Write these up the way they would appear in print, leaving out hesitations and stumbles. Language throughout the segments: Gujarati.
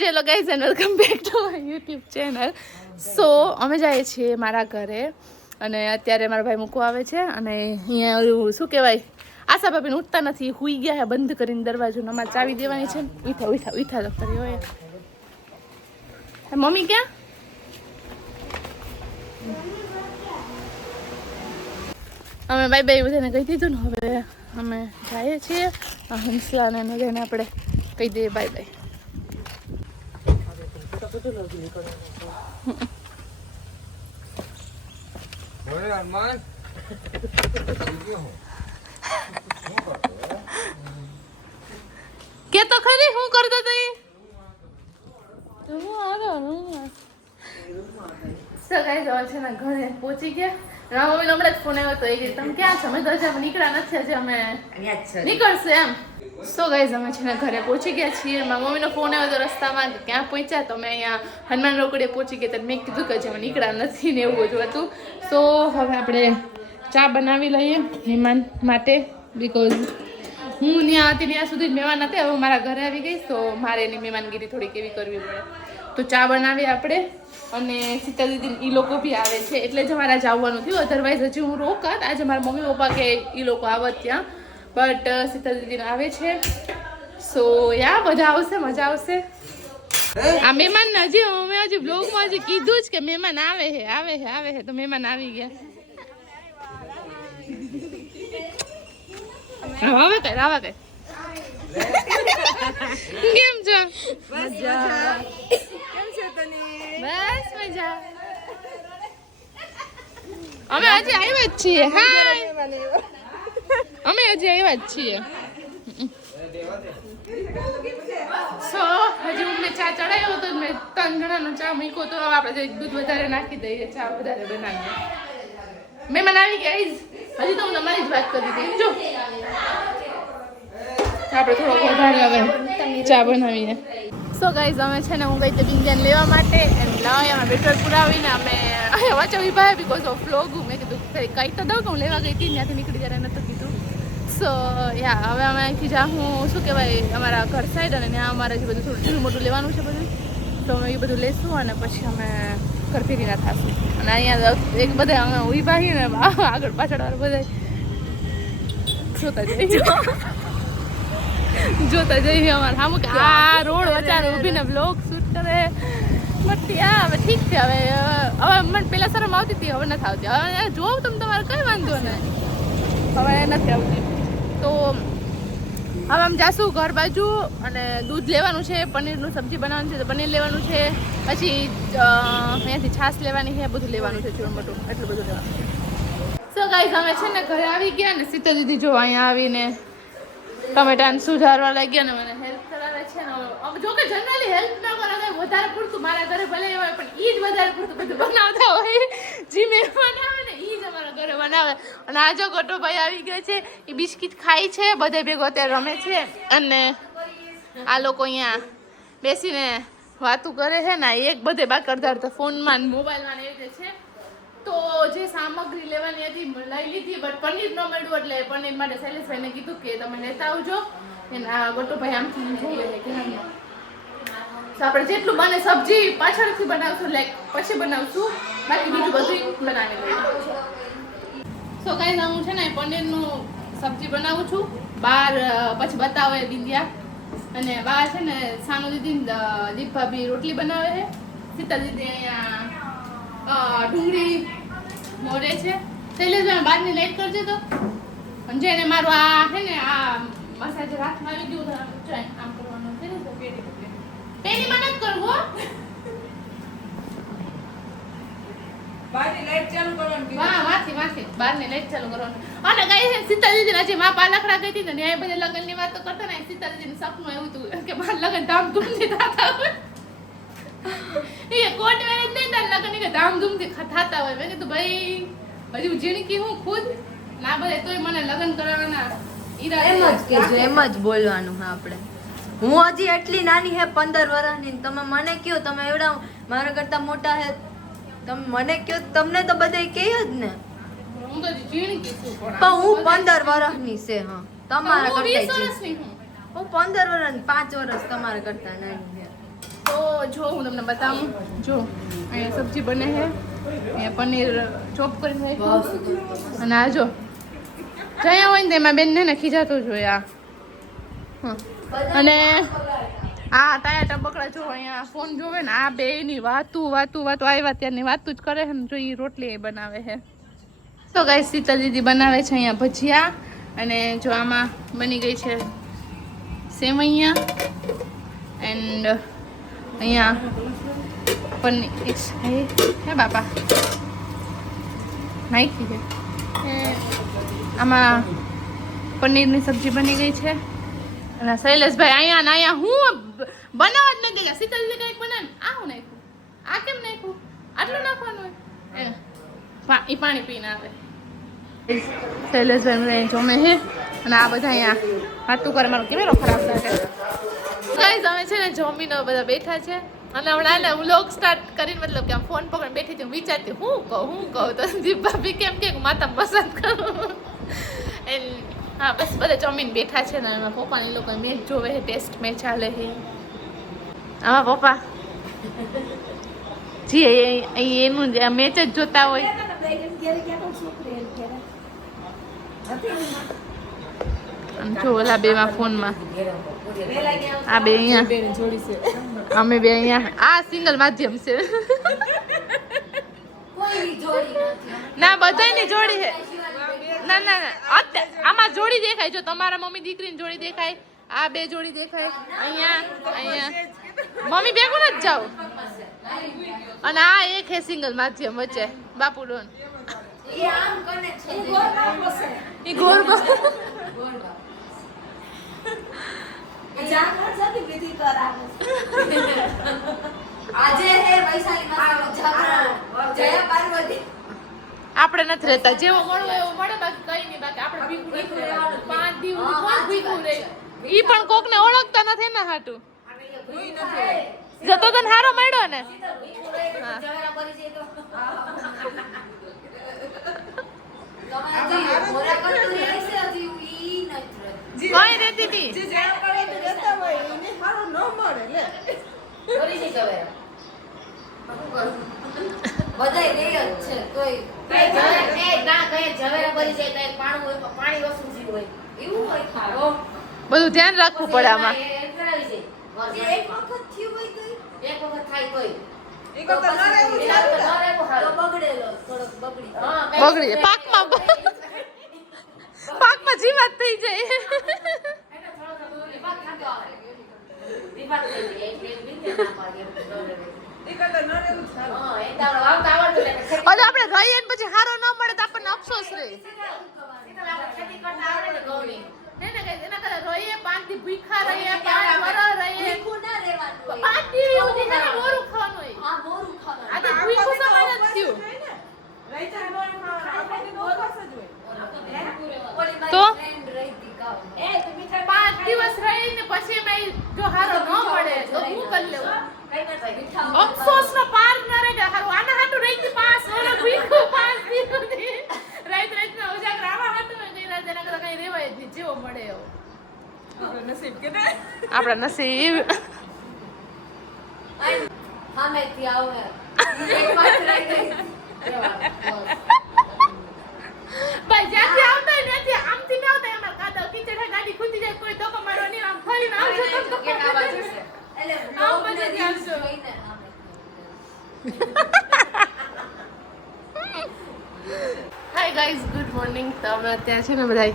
Hello guys and welcome back to my YouTube channel. So અમે જઈએ છીએ મારા ઘરે અને અત્યારે મારા ભાઈ મૂકવા આવે છે અને અહીંયા ઓલું શું કહેવાય આશા ભાભીને ઉઠતા નથી, હુઈ ગયા છે બંધ કરીને દરવાજો. અમારે ચાવી દેવાની છે. ઉઠા ઉઠા ઉઠા તો કરી હોય. મમ્મી ક્યાં? અમે બાય બાય બધાને કહી દીધું ને, હવે અમે જઈએ છીએ હંસલાને બધાને આપણે કહી દઈએ બાય બાય. કે તો ખરી હું કરતો તો સગાઈ જવા છે ને ઘરે પહોંચી ગયા. મમ્મી હમણાં જ ફોન આવ્યો તો એ કે તમે ક્યાં છો? મેં તો હજી નીકળ્યા નથી, હજી અમે નીકળશે એમ. સો ગાઈઝ અમે છે ને ઘરે પહોંચી ગયા છીએ. મારા મમ્મીનો ફોન આવ્યો તો રસ્તામાં ક્યાં પહોંચ્યા તો અમે અહીંયા હનુમાન રોકડે પહોંચી ગયા. તો મેં કીધું કે હજી અમે નીકળ્યા નથી ને એવું બધું હતું. તો હવે આપણે ચા બનાવી લઈએ મહેમાન માટે, બિકોઝ હું ત્યાં હતી ત્યાં સુધી જ મહેમાન હતી. હવે મારા ઘરે આવી ગઈ તો મારે એની મહેમાનગીરી થોડીક એવી કરવી પડે. તો ચા બનાવીએ આપણે. અને સીતા દીદી એ લોકો બી આવે છે એટલે જ અમારે આજે આવવાનું થયું. અધરવાઇઝ હજી હું રોકાત. આજે મારા મમ્મી પપ્પા કે એ લોકો આવત ત્યાં, બટ સીતા દીદીને આવે છે. સો યા બધા આવશે, મજા આવશે. આ મહેમાન હજી અમે હજી બ્લોગમાં હજી કીધું જ કે મહેમાન આવે છે આવે છે આવે છે, તો મહેમાન આવી ગયા. આવે કઈ આવા કઈ કેમ છો? મજા. કેમ છો તને? બસ મજા. અમે હજી આવ્યા જ છીએ. હાય, અમે હજી આવ્યા જ છીએ. સો હજી હું મેં ચા ચડાવ્યો તો મેં 3 જણાનો ચા મૂક્યો તો આપણે દૂધ વધારે નાખી દઈએ, ચા વધારે બનાવીએ. મહેમાન આવી ગયા. હજી તો હું તમારી જ વાત કરી હતી. જો આપણે થોડોક વધારે હવે ચા બનાવીએ. સો ગાઈઝ અમે છે ને હું ગઈ તો બિંજન લેવા માટે એન્ડ લાવી અમે પેટ્રોલ પુરાવીને અમે અહીંયા વચ્ચે ઉભા બિકોઝ ઓફ વ્લોગ. મેં કીધું કંઈ તો દઉં કે હું લેવા ગઈ હતી ત્યાંથી નીકળી ત્યારે નહોતું કીધું. સો યા હવે અમે અહીંથી જા હું શું કહેવાય અમારા ઘર સાઈડ અને ત્યાં અમારે જે બધું થોડું જૂનું મોટું લેવાનું છે બધું, તો અમે એ બધું લેશું અને પછી અમે ઘર ફેરીના થશું. અને અહીંયા એક બધા અમે ઉભા છીએ ને આગળ પાછળ વાળા બધા જોતા જઈએ જોતા જઈએ અમારે સામું કે આ રોડ વચારે ઊભીને બ્લોગ શૂટ કરે. બટ યા હવે ઠીક છે. હવે મને પહેલાં શરમ આવતી હતી, હવે નથી આવતી. હવે જોઉં તમે તમારે કંઈ વાંધો નહીં, હવે નથી આવતી. તો હવે આમ જાશું ઘર બાજુ અને દૂધ લેવાનું છે, પનીરનું સબ્જી બનાવવાનું છે તો પનીર લેવાનું છે, પછી અહીંયાથી છાશ લેવાની છે, બધું લેવાનું છે થોડું મોટું, એટલું બધું લેવાનું છે. સો ગાઈઝ અમે છે ને ઘરે આવી ગયા ને સીતા દીદી જો અહીંયા આવીને ટમેટાને સુધારવા લાગ્યા ને મને હેલ્પ કરાવે છે ને. જો કે જનરલી હેલ્પ ના કરે કંઈ વધારે પૂરતું મારા ઘરે ભલે હોય પણ એ જ વધારે પૂરતું બધું બનાવતા હોય. જે મહેમાન આવે ને એ જ અમારા ઘરે બનાવે. અને આ જો ગોટો ભાઈ આવી ગયો છે, એ બિસ્કિટ ખાય છે, બધે ભેગો અત્યારે રમે છે અને આ લોકો અહીંયા બેસીને વાતું કરે છે ને. એક બધે બાકર ધારતા ફોનમાં મોબાઈલમાં ને એ રીતે છે. તો જે સામગ્રી લેવાની હતી લઈ લીધી, બટ પનીર ન મળ્યું એટલે પનીર માટે શૈલેષભાઈને કીધું કે તમે લેતા આવજો. એના ગોટુભાઈ આમથી જોવે છે કે તો આપણે જેટલું બને સબ્જી પાછળથી બનાવશું, લાઈક પછી બનાવશું, બાકી બીજું બધું બનાવી લઈશું. સો ગાઈઝ હું છે ને પનીરનું સબ્જી બનાવું છું. બહાર પછી બતાવે બિંદિયા અને બહાર છે ને સાનુ દીદી દીપ ભાભી રોટલી બનાવે છે. સીતા દીદી અહીંયા ડુંગળી મોરે છે. શૈલેષભાઈ બહારની લાઈટ કરજે તો. અને જેને મારું આ છે ને આ મસાજ હાથમાં આવી ગયું તો આમ કરવાનું છે ને તો પેલીમાં નથી કરવું. બહારની લાઈટ ચાલુ કરવાની. હા વાથી બહારની લાઈટ ચાલુ કરવાની. અને ગાઈ સીતા દીદી હજી માં પાલખડા ગઈ હતી ને ત્યાં બધે લગ્નની વાત તો કરતા ને. સીતા દીદીનું સપનું એવું હતું કે મારા લગ્ન ધામધૂમથી થતા હોય. એ કોર્ટ મેરેજ નહીં તાર લગ્ન કે ધામધૂમથી થતા હોય. મેં કીધું ભાઈ હજી જીણકી હું ખુદ ના બધે તોય મને લગ્ન કરવાના એમ જ બોલવાનું. હા આપણે હું હજી એટલી નાની હે 15 વર્ષની, તમે મને કયો તમે એવડા મારા કરતા મોટા હે, તમે મને કયો તમને તો બધા કહે જ ને. હું તો જીણકી છું પણ હું 15 વર્ષની છે. હા તમારા કરતા હું 20 વર્ષની હું. હું 15 વર્ષની, 5 વર્ષ તમારા કરતા નાની છે. તો જો હું તમને બતાવું, જો અહીંયા સબ્જી બને છે, અહીંયા પનીર ચોપ કરી નાખ્યું અને આ જો જયા હોય ને તેમાં બેનને ને ખીજાતું જોઈએ આ અને આ તાયા ટબકડા જો અહીંયા ફોન જોવે ને આ બેયની વાતું આવ્યા ત્યારની વાતું જ કરે છે ને જો ઈ રોટલી બનાવે છે. તો ગાઈસ શીતલ દીદી બનાવે છે અહીંયા ભજીયા અને જો આમાં બની ગઈ છે સેવૈયા એન્ડ અહીંયા પનીર હે બાપા નાખી છે આમાં પનીરની સબ્જી બની ગઈ છે અને શૈલેષભાઈ અહીંયા ને અહીંયા હું બનાવવા જ નથી દેખા. શીતલ દીદી કંઈક બનાવે આ હું નાખ્યું આ કેમ નાખ્યું આટલું નાખવાનું હોય એ પાણી પીને આવે. શૈલેષભાઈ જમે છે અને આ બધા અહીંયા હાટું કરે મારો કેમેરો ખરાબ થાય. ગાઈસ અમે છે ને જમીને બધા બેઠા છે અને હમણાં ને વ્લોગ સ્ટાર્ટ કરીને મતલબ કે આમ ફોન પકડીને બેઠી હતી વિચારતી હું કહું તો દીપ ભાભી કેમ કે માતા પસંદ કરું હા બસ બધા જમીને બેઠા છે ને એમાં પપ્પાની લોકો મેચ જોવે છે, ટેસ્ટ મેચ ચાલે છે. આમાં પપ્પા જી એનું મેચ જ જોતા હોય. જો ઓલા બેમાં ફોનમાં આ બે અહીંયા અમે બે અહીંયા આ સિંગલ માધ્યમ છે ના બધાની જોડી છે ના ના આમાં જોડી દેખાય જો તમારા મમ્મી દીકરીની જોડી દેખાય આ બે જોડી દેખાય અહીંયા મમ્મી ભેગું જ જાઓ અને આ એક હે સિંગલ માધ્યમ વચ્ચે બાપુ ડોન ઈ ગોર આપણે નથી રહેતા જેવો મળવો એવો મળે બાકી કઈ નહીં બાકી આપણે ભીખું નથી રહેવાનું 5 દિવસ કોણ ભીખું રહે ઈ પણ કોકને ઓળખતા નથી ને હાટું જતો તને હારો મળ્યો ને કઈ રહેતી હતી બધું ધ્યાન રાખવું પડે આમાં. બગડી પાકમાં જીવાત થઈ જાય. આપણે રહીએ ને પછી હારો ન મળે તો આપણને અફસોસ રહે. રહીએ 5 દી ભૂખા રહીએ 5 વર્ષ રહીએ 5 દી સુધી મોરું ખાવાનું હોય આ તો ભૂખું સમાન જ થયું તો 5 દિવસ રહીને પછી મેં જો હારો ન મળે તો હું કરી લેવું અફસોસ નો પાર ન રહે કે હારું આના હાટું રહી 5 વર્ષ ભૂખું 5 દી સુધી રાત ના ઉજાગર આવા હાટું કઈ રાત એના કરતા કઈ રેવાય જ નહીં જેવો મળે એવો આપણા નસીબ કે આપણા નસીબ હામેથી આવે એક વાત રહી ગઈ ભાઈ જ્યાંથી આવતા હોય ત્યાંથી આમથી ન આવતા અમાર કાદવ કીચડ હે ગાડી ખૂટી જાય કોઈ ધોકો મારવા નહીં આમ ફરીને આવજો તો કે આવા જશે એટલે આમ બધી આવજો હાય ગાઈઝ ગુડ મોર્નિંગ. તો અમે અત્યારે છે ને બધા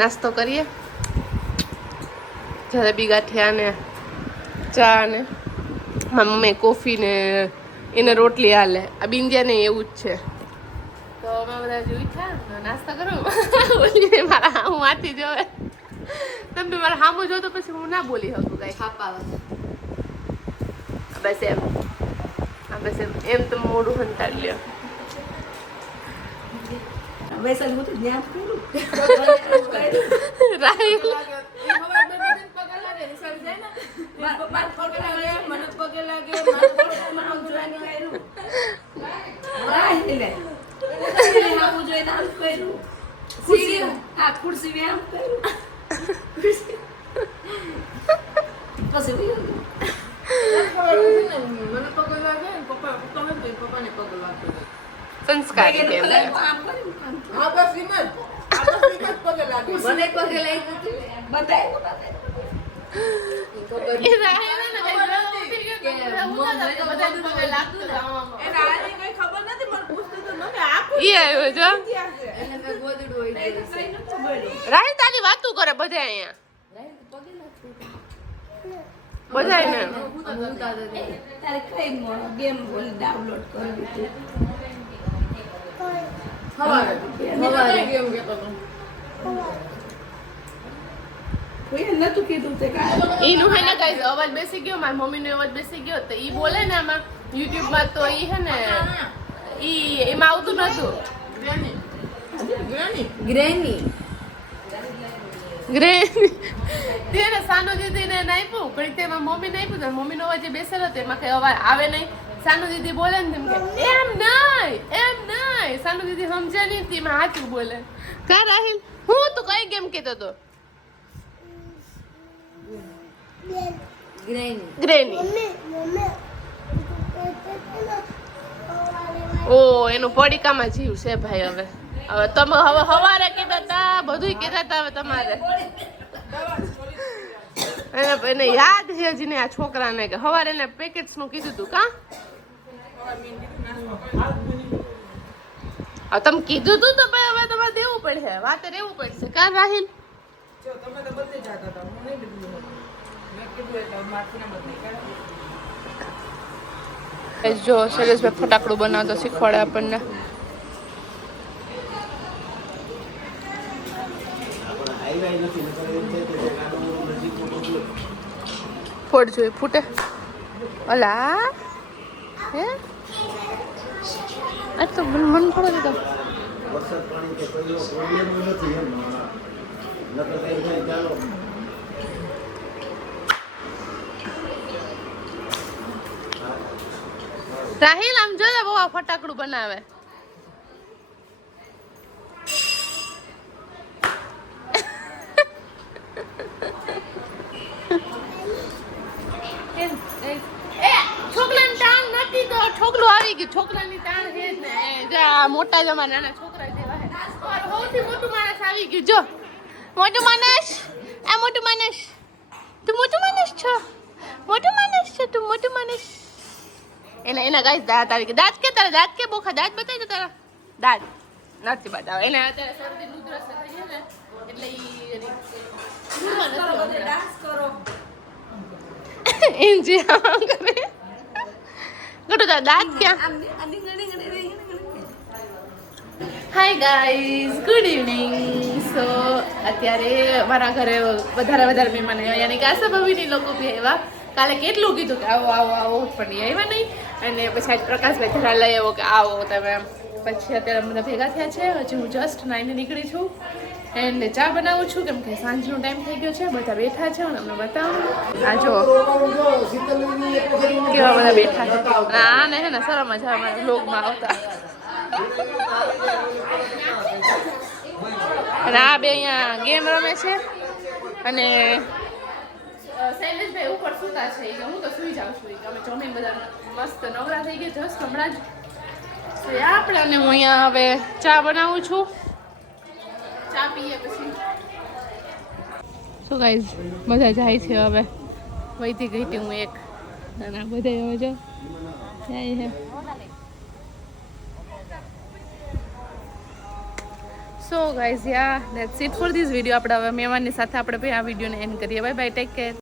નાસ્તો કરીએ જલેબી ગાંઠિયા ને ચા ને મારી મમ્મી કોફી ને એને રોટલી હાલે આ બિંદિયા ને એવું જ છે. તો અમે બધા જોઈ છે નાસ્તા કરું બોલીને મારા હું આથી જોવે તમે મારા હામું જો તો પછી હું ના બોલી શકું કાંઈ ખાપાવા બસ એમ તો મોડું હંતાડી લ્યો. વૈસલ હું તો જ્ઞાન કરું રાઈટ મને પગે લાગે ખુરશી વ્યાયામ કર્યું પછી સંસ્કારી કેમ આમ કરી હા બસ એમ જ આ બસ એમ જ પગે લાગે મને પગે લાગી નથી બતાય એ રાહે ને કે બધા પગે લાગતું એને આની કઈ ખબર નથી પણ પૂછતું તો મને આ ઈ આવ્યો જો ક્યાં છે એટલે મેં ગોદડું હોય કઈ નથી બોલ્યો રાહે તારી વાતું કરે બધા અહીંયા બધાય ને તારે કઈ ગેમ બોલી ડાઉનલોડ કરવી છે હવારે કેમ કેતો તો કોઈ નતું કીધું તે કાંઈ ઈનું હે ને ગાઈસ અવાજ બેસી ગયો મારી મમ્મીનો અવાજ બેસી ગયો તો ઈ બોલે ને આમાં YouTube માં તો ઈ હે ને ઈ એમાં આવતું નતું ગ્રેની ગ્રે તેને સાનુ દીદીને નાખ્યું ઘડીક તેમાં મમ્મી નાખ્યું તો મમ્મીનો અવાજ જે બેસેલો હતો એમાં કઈ અવાજ આવે નહીં સાનુ દીદી બોલે ને તેમ કે એમ નહીં સાનુ દીદી સમજે નહીં તેમાં હાચું બોલે કા રાહિલ હું તું કઈ ગેમ કહેતો તો ગ્રેની ઓ એનું પડીકામાં જીવ છે ભાઈ હવે તમે હવે હવારે કહેતા હતા બધુંય કહેતા હતા હવે તમારે એને યાદ છે હજી ને આ છોકરાને કે હવારે એને પેકેટ્સ નું કીધું તું કા તમે કીધું તું તો ભાઈ હવે તમારે દેવું પડશે વાતે રહેવું પડશે કા રાહિલ જો તમે તો બદલી જતા હતા હું નહીં બદલી મેં કીધું એટલે માથે ના બદલી કાઢો જો શૈલેષભાઈ ફટાકડું બનાવતો શીખવાડે આપણને ફોડ જોઈ ફૂટે અલા હે આ તો મન ફોડો દીધો વરસાદ પાણી કે કોઈ પ્રોબ્લેમ નથી એમ નકર કઈ કઈ ચાલો રાહિલ આમ જો બહુ આ ફટાકડું બનાવે છોકરાની તાણ નથી તો છોકરું આવી ગયું છોકરાની તાણ છે જ ને જા મોટા જમા નાના છોકરા જેવા હે સૌથી મોટું માણસ આવી ગયું જો મોટું માણસ આ મોટું માણસ તું મોટું માણસ છો મોટું માણસ છે તું મોટું માણસ એના ગાઈસ તારી દાંત કે તારા દાંત કે બોખા દાંત બતાવી દે તારા દાંત નથી બતાવે એને અત્યારે શરદી ઉધરસ થઈ છે ને એટલે ઈ ડાન્સ કરો એન્જી આમ કરે ગટુ તારા દાંત ક્યાં આમ આની ગણી ગણી હાય ગાઈઝ ગુડ ઇવનિંગ સો અત્યારે મારા ઘરે વધારે મહેમાન આવ્યા યાની કે આશા ભાભીની લોકો બી આવ્યા કાલે કેટલું કીધું કે આવો આવો આવો પણ એ આવ્યા નહીં અને પછી આજ પ્રકાશભાઈ ઘરા લઈ આવ્યો કે આવો તમે પછી અત્યારે બધા ભેગા થયા છે હજી હું જસ્ટ નાઈને નીકળી છું એન્ડ ચા બનાવું છું કેમ કે સાંજનો ટાઈમ થઈ ગયો છે બધા બેઠા છે અને અમને બતાવું આ જો કેવા બધા બેઠા છે આને હે ને શરમ જ આવે મારા બ્લોગમાં આવતા અને આ બે અહીંયા ગેમ રમે છે અને શૈલેષભાઈ ઉપર સૂતા છે કે હું તો સૂઈ જાઉં છું કે અમે જમીન બધા મસ્ત નવરા થઈ ગયા જસ્ટ હમણાં જ તો આપણે અને હું અહીંયા હવે ચા બનાવું છું ચા પીએ પછી સો ગાઈઝ બધા જાય છે હવે વહીથી ગઈ હતી હું એક અને બધા હવે જો જાય છે so guys yeah that's it for this video આપણે હવે મહેમાનની સાથે આપણે ભાઈ આ વિડીયોને એન્ડ કરીએ બાય બાય ટેક કેર